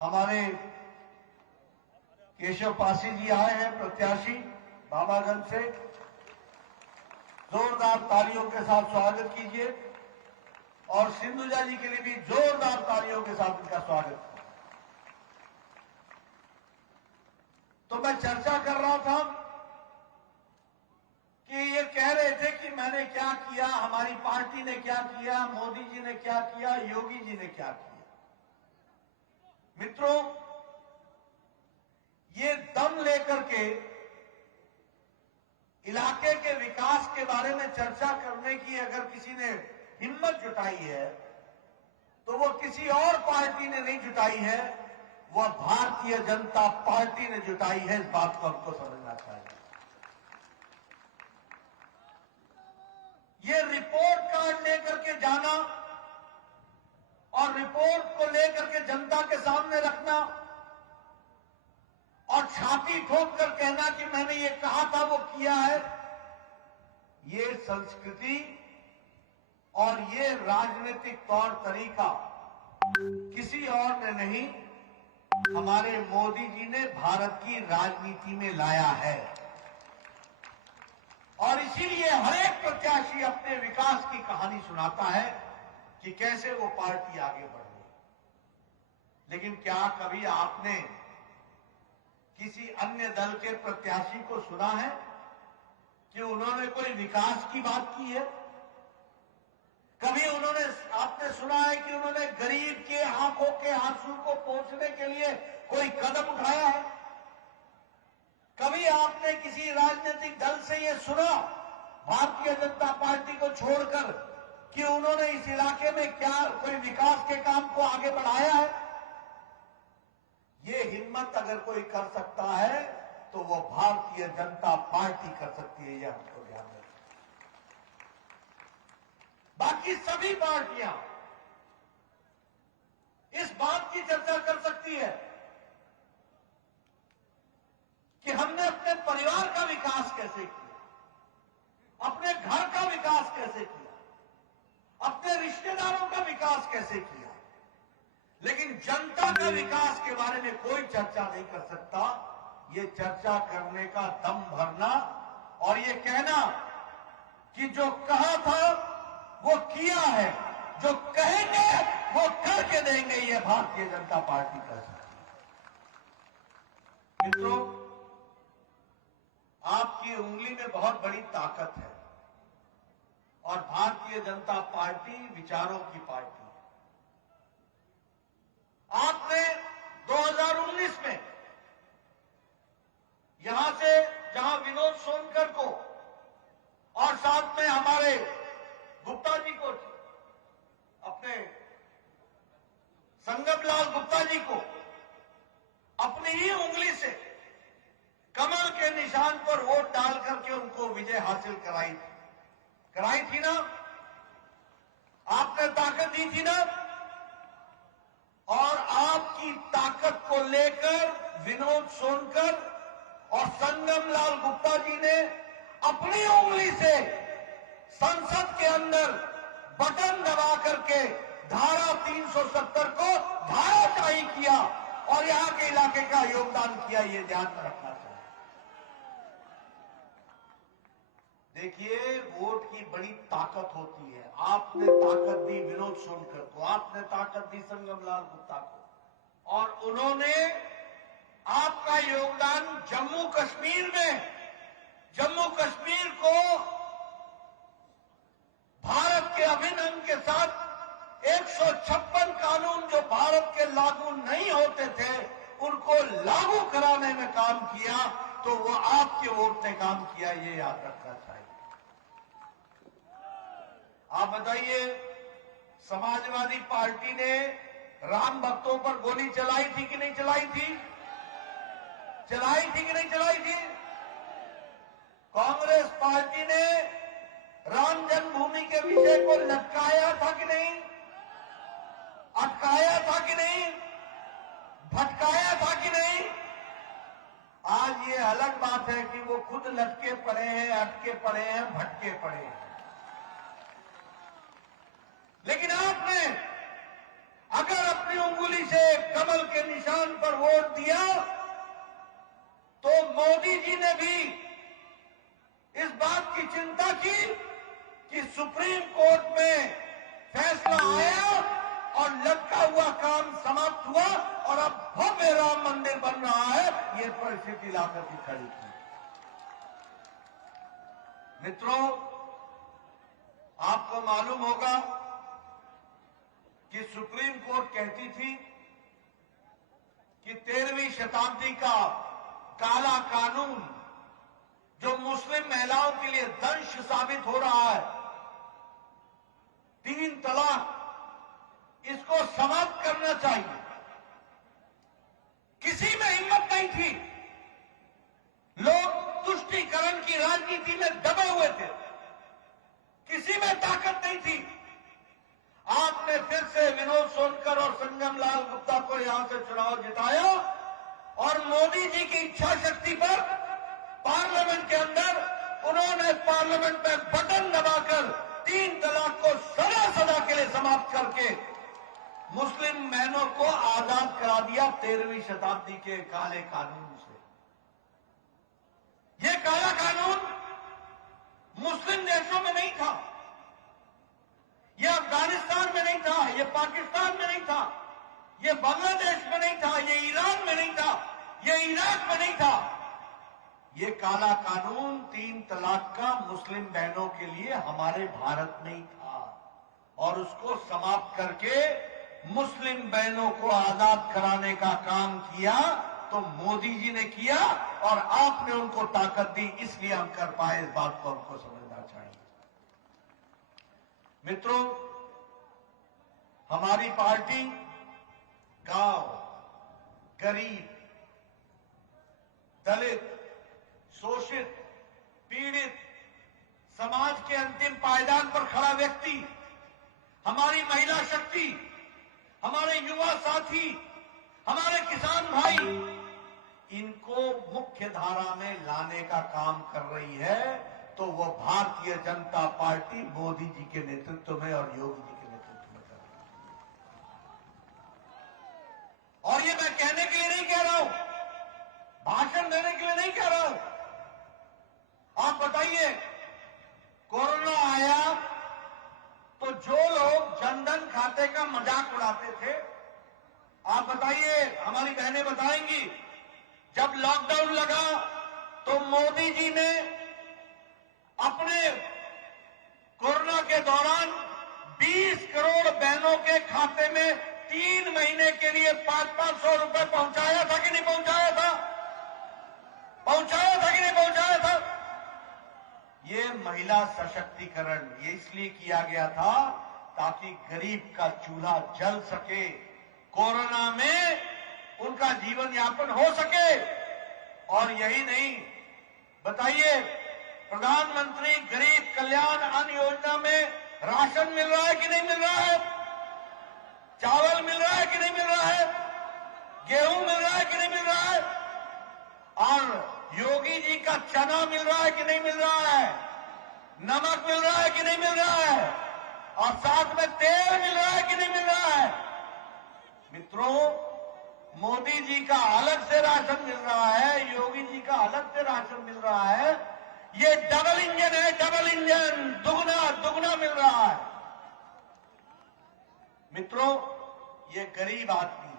हमारे केशव पासी जी आए हैं, प्रत्याशी बाबागंज से। जोरदार तालियों के साथ स्वागत कीजिए और सिंधुजा जी के लिए भी जोरदार तालियों के साथ उनका स्वागत कीजिए। तो मैं चर्चा कर रहा था कि ये कह रहे थे कि मैंने क्या किया, हमारी पार्टी ने क्या किया, मोदी जी ने क्या किया, योगी जी ने क्या किया। मित्रों, ये दम लेकर के इलाके के विकास के बारे में चर्चा करने की अगर किसी ने हिम्मत जुटाई है तो वो किसी और पार्टी ने नहीं जुटाई है, वह भारतीय जनता पार्टी ने जुटाई है। इस बात को हमको समझना चाहिए। ये रिपोर्ट कार्ड लेकर के जाना और रिपोर्ट को लेकर के जनता के सामने रखना और छाती ठोक कर कहना कि मैंने ये कहा था वो किया है, ये संस्कृति और ये राजनीतिक तौर तरीका किसी और ने नहीं, हमारे मोदी जी ने भारत की राजनीति में लाया है। और इसीलिए हर एक प्रत्याशी अपने विकास की कहानी सुनाता है कि कैसे वो पार्टी आगे बढ़ रही। लेकिन क्या कभी आपने किसी अन्य दल के प्रत्याशी को सुना है कि उन्होंने कोई विकास की बात की है? कभी आपने सुना है कि उन्होंने गरीब के आंखों के आंसू को पोंछने के लिए कोई कदम उठाया है? कभी आपने किसी राजनीतिक दल से यह सुना, भारतीय जनता पार्टी को छोड़कर, कि उन्होंने इस इलाके में क्या कोई विकास के काम को आगे बढ़ाया है? ये हिम्मत अगर कोई कर सकता है तो वो भारतीय जनता पार्टी कर सकती है, यह हमको ध्यान रखना। बाकी सभी पार्टियां इस बात की चर्चा कर सकती है कि हमने अपने परिवार का विकास कैसे किया, अपने घर का विकास कैसे किया, अपने रिश्तेदारों का विकास कैसे किया। लेकिन जनता का विकास के बारे में कोई चर्चा नहीं कर सकता। ये चर्चा करने का दम भरना और ये कहना कि जो कहा था वो किया है, जो कहेंगे वो करके देंगे, ये भारतीय जनता पार्टी कर सकती है। मित्रों, आपकी उंगली में बहुत बड़ी ताकत है और भारतीय जनता पार्टी विचारों की पार्टी है। आपने 2019 में यहां से, जहां विनोद सोनकर को और साथ में हमारे गुप्ता जी को, अपने संगमलाल गुप्ता जी को अपनी ही उंगली से कमल के निशान पर वोट डाल करके उनको विजय हासिल कराई थी ना? आपने ताकत दी थी ना? और आपकी ताकत को लेकर विनोद सोनकर और संगमलाल गुप्ता जी ने अपनी उंगली से संसद के अंदर बटन दबा करके धारा 370 को धाराशाही किया और यहां के इलाके का योगदान किया। ये ध्यान में रखना चाहिए। देखिए, वोट की बड़ी ताकत होती है। आपने ताकत दी विनोद सोनकर को, आपने ताकत दी संगमलाल गुप्ता को, और उन्होंने आपका योगदान जम्मू कश्मीर को भारत के अभिन्न अंग के साथ 156 कानून जो भारत के लागू नहीं होते थे उनको लागू कराने में काम किया। तो वो आपके वोट ने काम किया, ये याद रखना चाहिए। आप बताइए, समाजवादी पार्टी ने राम भक्तों पर गोली चलाई थी कि नहीं चलाई थी? चलाई थी कि नहीं चलाई थी? कांग्रेस पार्टी ने राम जन्मभूमि के विषय को लटकाया था कि नहीं? अटकाया था कि नहीं? भटकाया था कि नहीं? आज ये अलग बात है कि वो खुद लटके पड़े हैं, अटके पड़े हैं, भटके पड़े हैं। लेकिन आपने अगर अपनी उंगली से कमल के निशान कोर्ट दिया तो मोदी जी ने भी इस बात की चिंता की कि सुप्रीम कोर्ट में फैसला आया और लटका हुआ काम समाप्त हुआ और अब भव्य राम मंदिर बन रहा है। ये परिस्थिति लाकर के खड़ी की। मित्रों, आपको मालूम होगा कि सुप्रीम कोर्ट कहती थी कि 13वीं शताब्दी का काला कानून जो मुस्लिम महिलाओं के लिए दंश साबित हो रहा है, 3 तलाक, इसको समाप्त करना चाहिए। किसी में हिम्मत नहीं थी। लोग तुष्टीकरण की राजनीति में दबे हुए थे, किसी में ताकत नहीं थी। आपने फिर से विनोद सोनकर और संजम लाल गुप्ता को यहां से चुनाव जिताया और मोदी जी की इच्छा शक्ति पर पार्लियामेंट के अंदर उन्होंने पार्लियामेंट में बटन दबाकर 3 तलाक को सदा के लिए समाप्त करके मुस्लिम बहनों को आजाद करा दिया 13वीं शताब्दी के काले कानून से। यह काला कानून मुस्लिम देशों में नहीं था, यह अफगानिस्तान में नहीं था, यह पाकिस्तान में नहीं था, यह बांग्लादेश में नहीं था, यह ईरान में नहीं था, यह इराक में नहीं था। यह काला कानून 3 तलाक का मुस्लिम बहनों के लिए हमारे भारत में ही था और उसको समाप्त करके मुस्लिम बहनों को आजाद कराने का काम किया तो मोदी जी ने किया और आपने उनको ताकत दी, इसलिए हम कर पाए। इस बात को हमको समझना चाहिए। मित्रों, हमारी पार्टी गांव, गरीब, दलित, शोषित, पीड़ित, समाज के अंतिम पायदान पर खड़ा व्यक्ति, हमारी महिला शक्ति, हमारे युवा साथी, हमारे किसान भाई, इनको मुख्य धारा में लाने का काम कर रही है तो वो भारतीय जनता पार्टी मोदी जी के नेतृत्व में और योगी जी के नेतृत्व में कर रही है। और ये मैं कहने के लिए नहीं कह रहा हूं, भाषण देने के लिए नहीं कह रहा हूं। आप बताइए, कोरोना आया तो जो लोग जनधन खाते का मजाक उड़ाते थे, आप बताइए, हमारी बहनें बताएंगी, जब लॉकडाउन लगा तो मोदी जी ने अपने कोरोना के दौरान 20 करोड़ बहनों के खाते में 3 महीने के लिए 500-500 रुपए पहुंचाया था कि नहीं पहुंचाया था? पहुंचाया था कि नहीं पहुंचाया था? ये महिला सशक्तिकरण ये इसलिए किया गया था ताकि गरीब का चूल्हा जल सके, कोरोना में उनका जीवन यापन हो सके। और यही नहीं, बताइए, प्रधानमंत्री गरीब कल्याण अन्न योजना में राशन मिल रहा है कि नहीं मिल रहा है? चावल मिल रहा है कि नहीं मिल रहा है? गेहूं मिल रहा है कि नहीं मिल रहा है? और योगी जी का चना मिल रहा है कि नहीं मिल रहा है? नमक मिल रहा है कि नहीं मिल रहा है? और साथ में तेल मिल रहा है कि नहीं मिल रहा है? मित्रों, मोदी जी का अलग से राशन मिल रहा है, योगी जी का अलग से राशन मिल रहा है। ये डबल इंजन है, डबल इंजन, दुगना मिल रहा है। मित्रों, ये गरीब आदमी,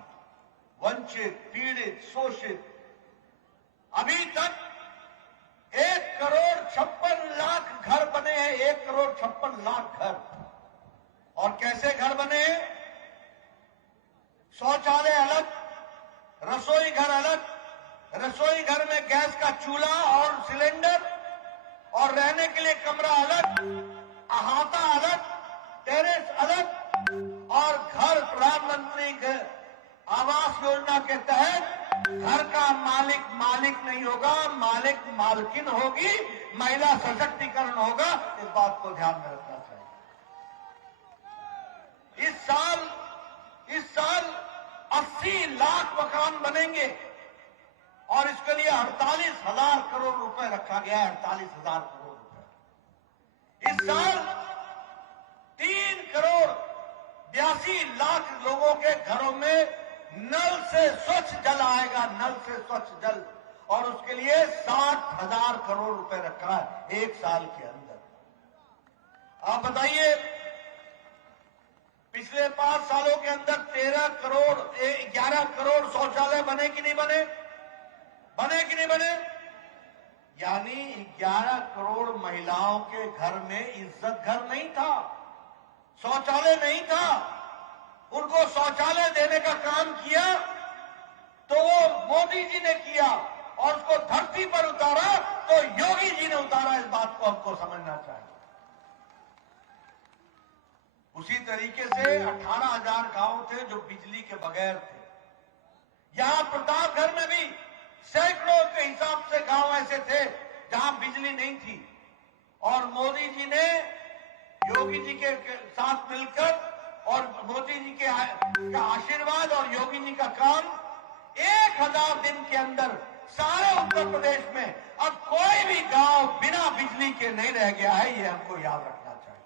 वंचित, पीड़ित, शोषित, अभी तक 1,56,00,000 घर बने हैं, 1,56,00,000 घर। और कैसे घर बने? शौचालय अलग, रसोई घर अलग, रसोई घर में गैस का चूल्हा और सिलेंडर और रहने के लिए कमरा अलग, अहाता अलग, टेरेस अलग। और घर प्रधानमंत्री आवास योजना के तहत घर का मालिक नहीं होगा, मालिक मालकिन होगी, महिला सशक्तिकरण होगा। इस बात को ध्यान में रखना चाहिए। इस साल 80 लाख मकान बनेंगे और इसके लिए 48,000 करोड़ रुपए रखा गया है। 48,000 करोड़ रुपए। इस साल 3,82,00,000 लोगों के घरों में नल से स्वच्छ जल आएगा नल से स्वच्छ जल, और उसके लिए 60,000 करोड़ रुपए रखा है 1 साल के अंदर। आप बताइए, पिछले 5 सालों के अंदर 11 करोड़ शौचालय बने कि नहीं बने? बने कि नहीं बने? यानी 11 करोड़ महिलाओं के घर में इज्जत घर नहीं था, शौचालय नहीं था। उनको शौचालय देने का काम किया तो वो मोदी जी ने किया, और उसको धरती पर उतारा तो योगी जी ने उतारा। इस बात को हमको समझना चाहिए। उसी तरीके से 18,000 गांव थे जो बिजली के बगैर थे। यहां प्रतापगढ़ में भी सैकड़ों के हिसाब से गांव ऐसे थे जहां बिजली नहीं थी, और मोदी जी ने योगी जी के साथ मिलकर और मोदी जी के आशीर्वाद और योगी जी का काम 1000 दिन के अंदर सारे उत्तर प्रदेश में अब कोई भी गांव बिना बिजली के नहीं रह गया है। ये हमको याद रखना चाहिए।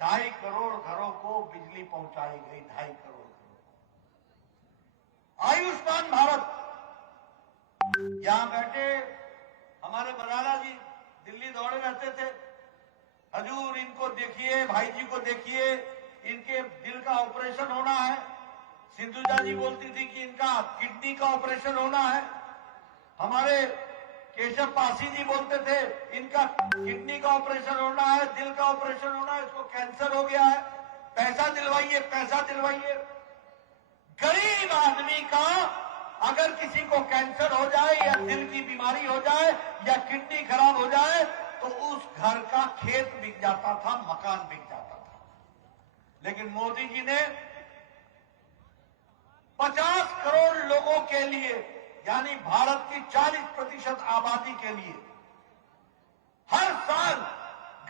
2.5 करोड़ घरों को बिजली पहुंचाई गई, 2.5 करोड़ घरों। आयुष्मान भारत, यहां बैठे हमारे बराला जी दिल्ली दौड़े रहते थे। हजूर इनको देखिए, भाई जी को देखिए, इनके दिल का ऑपरेशन होना है। सिंधुजा जी बोलती थी कि इनका किडनी का ऑपरेशन होना है। हमारे केशव पासी जी बोलते थे इनका किडनी का ऑपरेशन होना है, दिल का ऑपरेशन होना है, इसको कैंसर हो गया है, पैसा दिलवाइए, पैसा दिलवाइए। गरीब आदमी का अगर किसी को कैंसर हो जाए या दिल की बीमारी हो जाए या किडनी खराब हो जाए तो उस घर का खेत बिक जाता था, मकान बिक जाता था। लेकिन मोदी जी ने 50 करोड़ लोगों के लिए, यानी भारत की 40% आबादी के लिए हर साल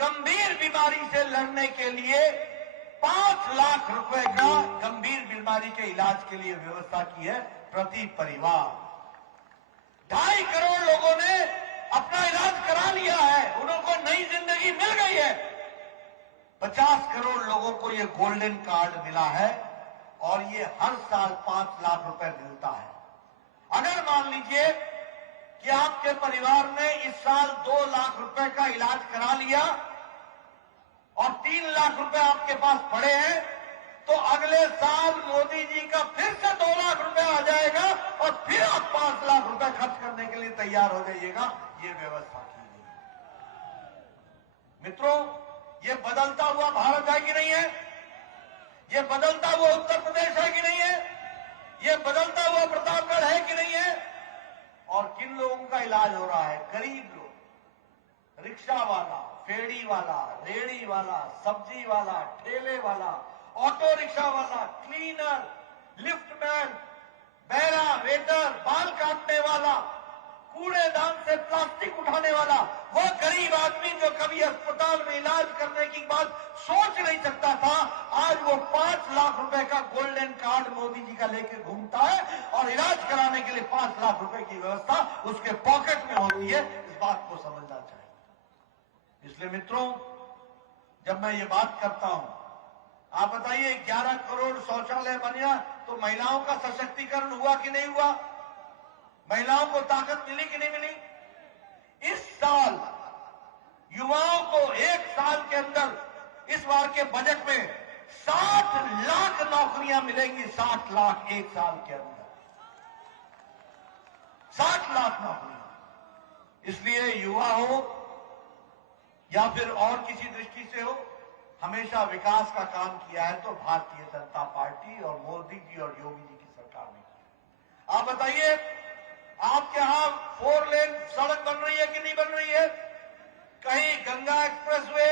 गंभीर बीमारी से लड़ने के लिए 5 लाख रुपए का गंभीर बीमारी के इलाज के लिए व्यवस्था की है प्रति परिवार। 2.5 करोड़ लोगों ने अपना इलाज करा लिया है, उनको नई जिंदगी मिल गई है। 50 करोड़ लोगों को ये गोल्डन कार्ड मिला है, और ये हर साल 5 लाख रुपए मिलता है। अगर मान लीजिए कि आपके परिवार ने इस साल 2 लाख रुपए का इलाज करा लिया और 3 लाख रुपए आपके पास पड़े हैं, तो अगले साल मोदी जी का फिर से 2 लाख रुपए आ जाएगा और फिर आप 5 लाख रुपए खर्च करने के लिए तैयार हो जाइएगा। ये व्यवस्था की गई। मित्रों, ये बदलता हुआ भारत है कि नहीं है? ये बदलता हुआ उत्तर प्रदेश है कि नहीं है? ये बदलता हुआ प्रतापगढ़ है कि नहीं है? और किन लोगों का इलाज हो रहा है? गरीब लोग, रिक्शा वाला, फेड़ी वाला, रेड़ी वाला, सब्जी वाला, ठेले वाला, ऑटो रिक्शा वाला, क्लीनर, लिफ्टमैन, बैरा, वेटर, बाल काटने वाला, कूड़ेदान से प्लास्टिक उठाने वाला, वो गरीब आदमी जो कभी अस्पताल में इलाज करने की बात सोच नहीं सकता था, आज वो 5 लाख रुपए का गोल्डन कार्ड मोदी जी का लेके घूमता है और इलाज कराने के लिए 5 लाख रुपए की व्यवस्था उसके पॉकेट में होती है। इस बात को समझना चाहिए। इसलिए मित्रों, जब मैं ये बात करता हूं, आप बताइए 11 करोड़ शौचालय बना तो महिलाओं का सशक्तिकरण हुआ कि नहीं हुआ? महिलाओं को ताकत मिली कि नहीं मिली? इस साल युवाओं को 1 साल के अंदर इस बार के बजट में 60 लाख नौकरियां मिलेंगी। 60 लाख 1 साल के अंदर, 60 लाख नौकरियां। इसलिए युवा हो या फिर और किसी दृष्टि से हो, हमेशा विकास का काम किया है तो भारतीय जनता पार्टी और मोदी जी और योगी जी की सरकार ने किया। आप बताइए, आपके यहां 4 लेन सड़क बन रही है कि नहीं बन रही है? कहीं गंगा एक्सप्रेसवे,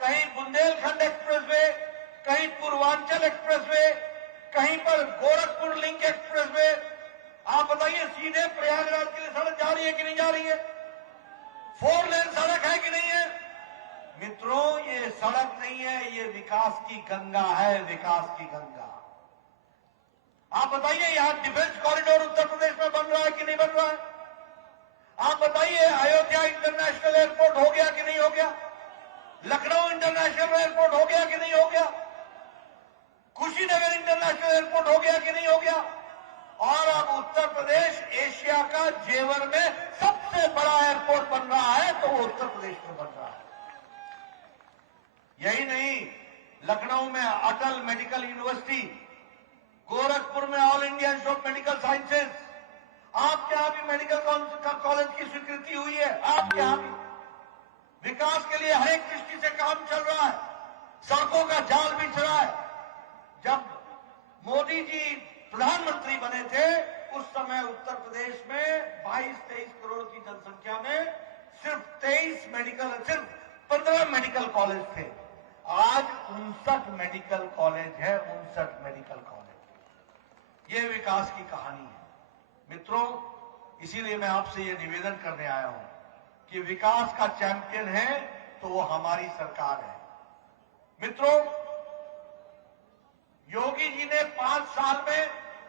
कहीं बुंदेलखंड एक्सप्रेसवे, कहीं पूर्वांचल एक्सप्रेसवे, कहीं पर गोरखपुर लिंक एक्सप्रेसवे। आप बताइए, सीधे प्रयागराज के लिए सड़क जा रही है कि नहीं जा रही है? 4 लेन सड़क है कि नहीं है? मित्रों, ये सड़क नहीं है, ये विकास की गंगा है, विकास की गंगा। आप बताइए, यहां डिफेंस कॉरिडोर उत्तर प्रदेश में बन रहा है कि नहीं बन रहा है? आप बताइए, अयोध्या इंटरनेशनल एयरपोर्ट हो गया कि नहीं हो गया? लखनऊ इंटरनेशनल एयरपोर्ट हो गया कि नहीं हो गया? कुशीनगर इंटरनेशनल एयरपोर्ट हो गया कि नहीं हो गया? और आप जेवर में सबसे बड़ा एयरपोर्ट बन रहा है तो वो उत्तर प्रदेश में बन रहा है। यही नहीं, लखनऊ में अटल मेडिकल यूनिवर्सिटी, गोरखपुर में all India institute of medical sciences, आपके यहां भी मेडिकल कॉलेज की स्वीकृति हुई है। आपके यहां भी विकास के लिए हर एक दृष्टि से काम चल रहा है, सड़कों का जाल बिछ रहा है। जब मोदी जी प्रधानमंत्री बने थे उस समय उत्तर प्रदेश में 22-23 करोड़ की जनसंख्या में सिर्फ 15 मेडिकल कॉलेज थे। आज 59 मेडिकल कॉलेज है, 59 मेडिकल कॉलेज। ये विकास की कहानी है मित्रों। इसीलिए मैं आपसे ये निवेदन करने आया हूं कि विकास का चैंपियन है तो वो हमारी सरकार है। मित्रों, योगी जी ने 5 साल में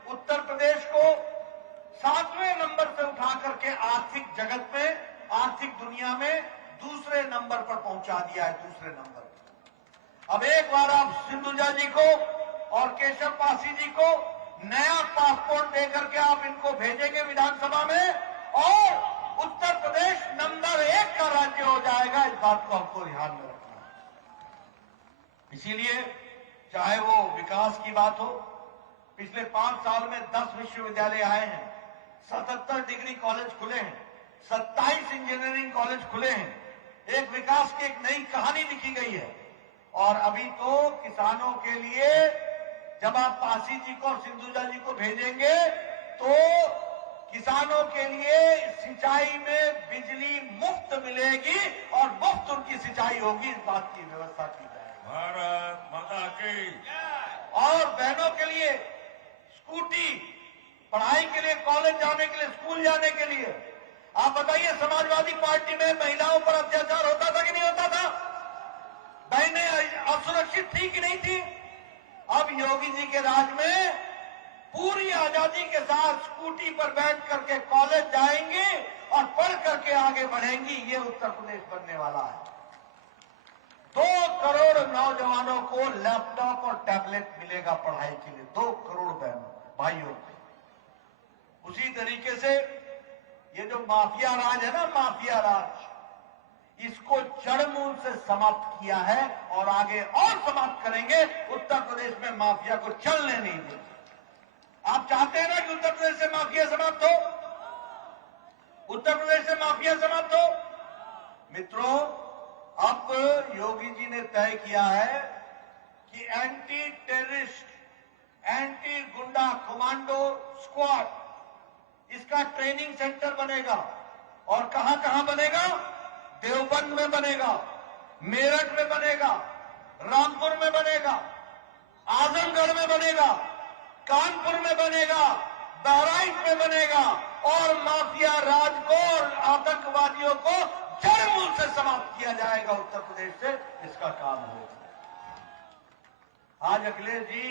उत्तर प्रदेश को 7वें नंबर से उठा करके आर्थिक जगत में, आर्थिक दुनिया में दूसरे नंबर पर पहुंचा दिया है, दूसरे नंबर पर। अब एक बार आप सिंधुजा जी को और केशव पासी जी को नया पासपोर्ट देकर के आप इनको भेजेंगे विधानसभा में और उत्तर प्रदेश नंबर 1 का राज्य हो जाएगा। इस बात को हमको ध्यान में रखना है। इसीलिए चाहे वो विकास की बात हो, पिछले 5 साल में 10 विश्वविद्यालय आए हैं, 77 डिग्री कॉलेज खुले हैं, 27 इंजीनियरिंग कॉलेज खुले हैं। एक विकास की एक नई कहानी लिखी गई है। और अभी तो किसानों के लिए जब आप पासी जी को और सिंधुजा जी को भेजेंगे तो किसानों के लिए सिंचाई में बिजली मुफ्त मिलेगी और मुफ्त उनकी सिंचाई होगी। इस बात की व्यवस्था की जाएगी। भारत माता की। और बहनों के लिए स्कूटी, पढ़ाई के लिए, कॉलेज जाने के लिए, स्कूल जाने के लिए। आप बताइए, समाजवादी पार्टी में महिलाओं पर अत्याचार होता था कि नहीं होता था? बहनें असुरक्षित थी कि नहीं थी? अब योगी जी के राज में पूरी आजादी के साथ स्कूटी पर बैठ करके कॉलेज जाएंगी और पढ़ करके आगे बढ़ेंगी। ये उत्तर प्रदेश बनने वाला है। 2 करोड़ नौजवानों को लैपटॉप और टैबलेट मिलेगा पढ़ाई के लिए, 2 करोड़ बहनों भाइयों को। उसी तरीके से ये जो माफिया राज है ना, माफिया राज, इसको जड़मूल से समाप्त किया है और आगे और समाप्त करेंगे। उत्तर प्रदेश में माफिया को चलने नहीं देंगे। आप चाहते हैं ना कि उत्तर प्रदेश से माफिया समाप्त हो? उत्तर प्रदेश से माफिया समाप्त हो? मित्रों, अब योगी जी ने तय किया है कि एंटी टेररिस्ट, एंटी गुंडा कमांडो स्क्वाड, इसका ट्रेनिंग सेंटर बनेगा। और कहां कहां बनेगा? देवबंद में बनेगा, मेरठ में बनेगा, रामपुर में बनेगा, आजमगढ़ में बनेगा, कानपुर में बनेगा, बहराइच में बनेगा और माफिया राज को और आतंकवादियों को जड़मूल से समाप्त किया जाएगा। उत्तर प्रदेश से इसका काम होगा। आज अखिलेश जी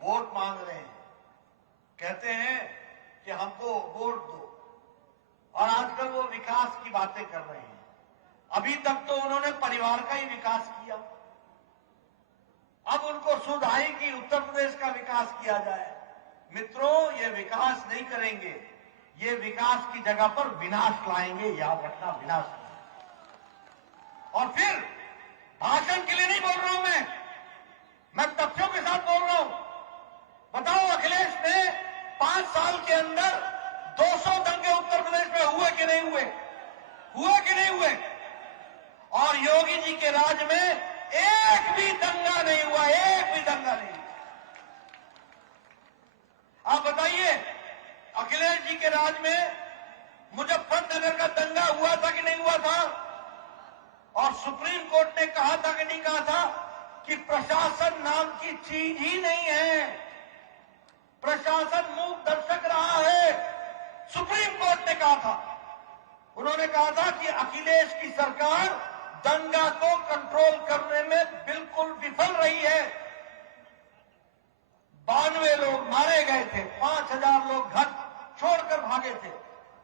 वोट मांग रहे हैं, कहते हैं कि हमको वोट दो, और आजकल वो विकास की बातें कर रहे हैं। अभी तक तो उन्होंने परिवार का ही विकास किया, अब उनको सुध आई कि उत्तर प्रदेश का विकास किया जाए। मित्रों, ये विकास नहीं करेंगे, ये विकास की जगह पर विनाश लाएंगे। याद रखना, विनाश लाएंगे। और फिर भाषण के लिए नहीं बोल रहा हूं मैं तथ्यों के साथ बोल रहा हूं। बताओ, अखिलेश ने 5 साल के अंदर 200 दंगे उत्तर प्रदेश में हुए कि नहीं हुए? हुए कि नहीं हुए? और योगी जी के राज में एक भी दंगा नहीं हुआ, एक भी दंगा नहीं हुआ। आप बताइए, अखिलेश जी के राज में मुजफ्फरनगर का दंगा हुआ था कि नहीं हुआ था? और सुप्रीम कोर्ट ने कहा था कि नहीं कहा था कि प्रशासन नाम की चीज ही नहीं है, प्रशासन मूक दर्शक रहा है। सुप्रीम कोर्ट ने कहा था, उन्होंने कहा था कि अखिलेश की सरकार दंगा को कंट्रोल करने में बिल्कुल विफल रही है। 92 लोग मारे गए थे, 5000 लोग घर छोड़कर भागे थे,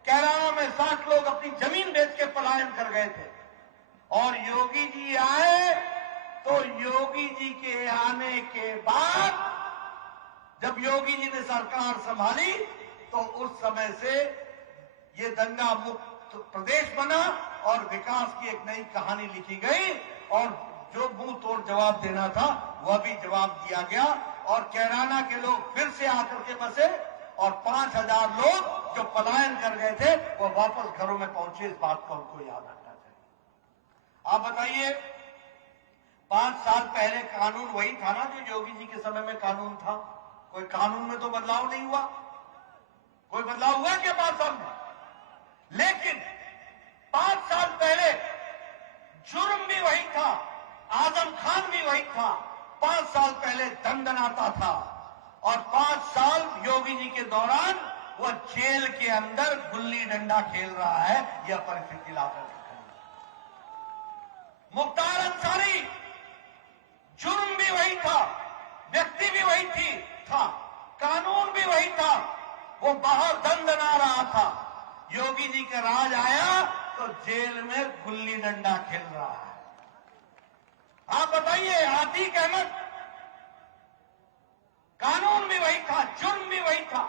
कैराना में 60 लोग अपनी जमीन बेच के पलायन कर गए थे। और योगी जी आए तो योगी जी के आने के बाद जब योगी जी ने सरकार संभाली तो उस समय से ये दंगा मुक्त प्रदेश बना और विकास की एक नई कहानी लिखी गई और जो मुंह तोड़ जवाब देना था वह भी जवाब दिया गया और कैराना के लोग फिर से आकर के बसे और 5,000 लोग जो पलायन कर गए थे वो वापस घरों में पहुंचे। इस बात को हमको याद रखना चाहिए। आप बताइए, 5 साल पहले कानून वही था ना जो योगी जी के समय में कानून था? कोई कानून में तो बदलाव नहीं हुआ। कोई बदलाव हुआ क्या 5 साल में? लेकिन 5 साल पहले जुर्म भी वही था, आजम खान भी वही था। 5 साल पहले दंडनाता था और 5 साल योगी जी के दौरान वह जेल के अंदर गुल्ली डंडा खेल रहा है। यह परिस्थिति लाकर मुख्तार अंसारी, जुर्म भी वही था, व्यक्ति भी वही था, कानून भी वही था, वो बाहर दंडना रहा था। योगी जी का राज आया तो जेल में गुल्ली डंडा खेल रहा है। आप बताइए, आतिक अहमद, कानून भी वही था, जुर्म भी वही था।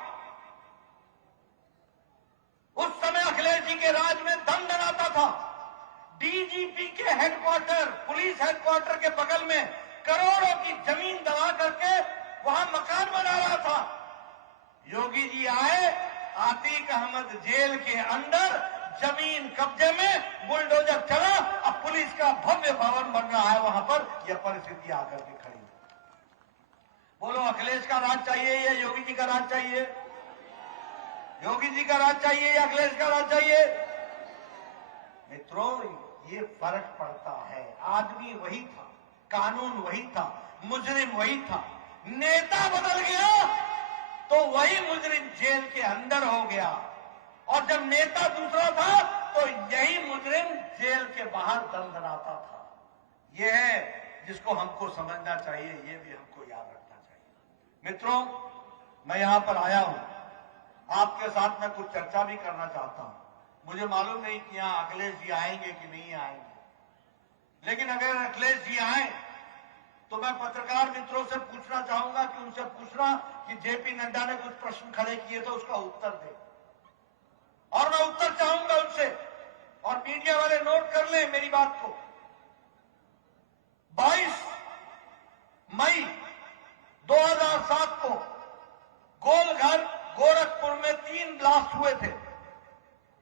उस समय अखिलेश जी के राज में दंडनाता था। डीजीपी के हेडक्वार्टर, पुलिस हेडक्वार्टर के बगल में करोड़ों की जमीन दबा करके वहां मकान बना रहा था। योगी जी आए, आतिक अहमद जेल के अंदर, जमीन कब्जे में, बुलडोजर चला, अब पुलिस का भव्य भवन बन रहा है वहां पर। यह परिस्थिति आकर के खड़ी। बोलो, अखिलेश का राज चाहिए या योगी जी का राज चाहिए? योगी जी का राज चाहिए या अखिलेश का राज चाहिए? मित्रों, ये फर्क पड़ता है। आदमी वही था, कानून वही था, मुजरिम वही था। नेता बदल गया तो वही मुजरिम जेल के अंदर हो गया और जब नेता दूसरा था तो यही मुजरिम जेल के बाहर दंडनाता था। यह है जिसको हमको समझना चाहिए, यह भी हमको याद रखना चाहिए। मित्रों, मैं यहां पर आया हूं, आपके साथ मैं कुछ चर्चा भी करना चाहता हूं। मुझे मालूम नहीं कि यहां अखिलेश जी आएंगे कि नहीं आएंगे, लेकिन अगर अखिलेश जी आए तो मैं पत्रकार मित्रों से पूछना चाहूंगा कि उनसे पूछना कि जेपी नड्डा ने कुछ प्रश्न खड़े किए तो उसका उत्तर दे, और मैं उत्तर चाहूंगा उनसे। और मीडिया वाले नोट कर लें मेरी बात को। 22 मई 2007 को गोलघर गोरखपुर में 3 ब्लास्ट हुए थे।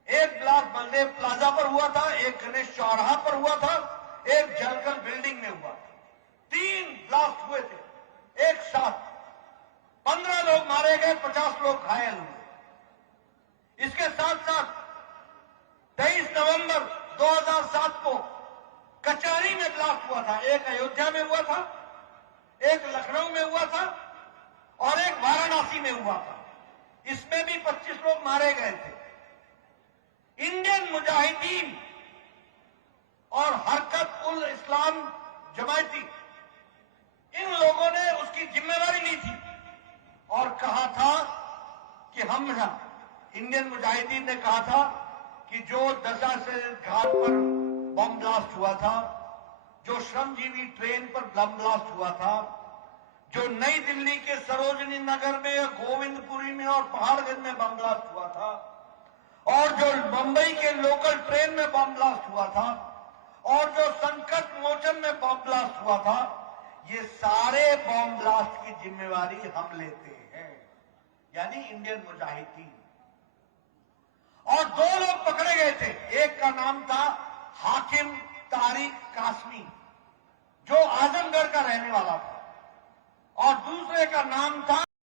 एक ब्लास्ट बलदेव प्लाजा पर हुआ था, एक गणेश चौराहा पर हुआ था, एक जलकल बिल्डिंग में हुआ था। 3 ब्लास्ट हुए थे एक साथ। 15 लोग मारे गए, 50 लोग घायल हुए। इसके साथ साथ 23 नवंबर 2007 को कचहरी में ब्लास्ट हुआ था। एक अयोध्या में हुआ था, एक लखनऊ में हुआ था और एक वाराणसी में हुआ था। इसमें भी 25 लोग मारे गए थे। इंडियन मुजाहिदीन और हरकत उल इस्लाम जमायती, इन लोगों ने उसकी जिम्मेदारी ली थी और कहा था कि हम, इंडियन मुजाहिदीन ने कहा था कि जो दशा से घाट पर बम ब्लास्ट हुआ था, जो श्रमजीवी ट्रेन पर बम ब्लास्ट हुआ था, जो नई दिल्ली के सरोजनी नगर में, गोविंदपुरी में और पहाड़गंज में बम ब्लास्ट हुआ था, और जो मुंबई के लोकल ट्रेन में बम ब्लास्ट हुआ था, और जो संकट मोचन में बम ब्लास्ट हुआ था, ये सारे बम ब्लास्ट की जिम्मेवारी हम लेते हैं, यानी इंडियन मुजाहिदीन। और 2 लोग पकड़े गए थे। एक का नाम था हाकिम तारिक कासमी, जो आजमगढ़ का